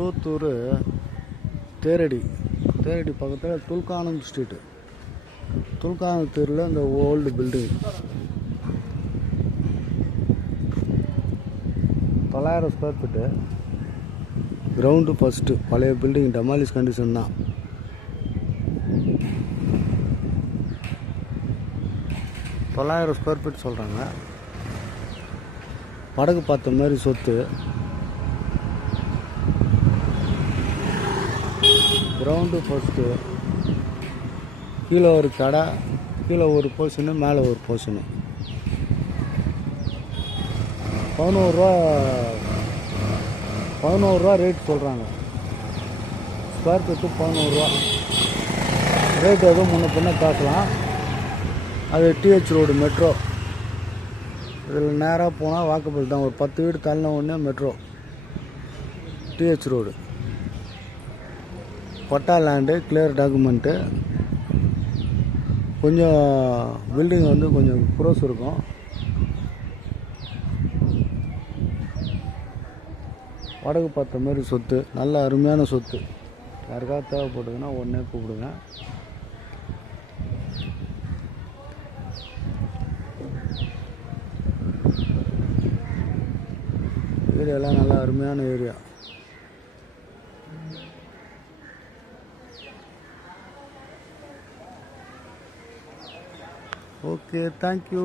திருவத்தூர் தேரடி பக்கத்தில் துல்கானம் ஸ்ட்ரீட்டு. துல்கானத்தூரில் இந்த old building 900 square feet. Ground first. பழைய பில்டிங் டெமாலிஷ் கண்டிஷன் தான். ஸ்கொயர் ஃபீட் சொல்கிறாங்க. வடக்கு பார்த்த மாதிரி சொத்து. Ground first. கீழே ஒரு கடை, கீழே ஒரு போர்ஷனு, மேலே ஒரு போர்ஷனு. 11 ரூபா ரேட் சொல்கிறாங்க. ஸ்கொயர் ஃபீட்டு 11 ரூபா ரேட். எதுவும் முன்ன பின்ன பார்க்கலாம். அது டிஹெச் ரோடு மெட்ரோ. இதில் நேராக போனால் வாக்கபிள் தான். ஒரு 10 வீடு தள்ளின உடனே metro. DH road. Patta land, clear document. கொஞ்சம் பில்டிங் வந்து கொஞ்சம் க்ரோஸ் இருக்கும். வடக்கு பார்த்த மாதிரி சொத்து. நல்ல அருமையான சொத்து. யாருக்காவது தேவைப்படுதுன்னா உடனே கூப்பிடுங்க. ஏரியாலாம் நல்லா அருமையான ஏரியா. Okay, thank you.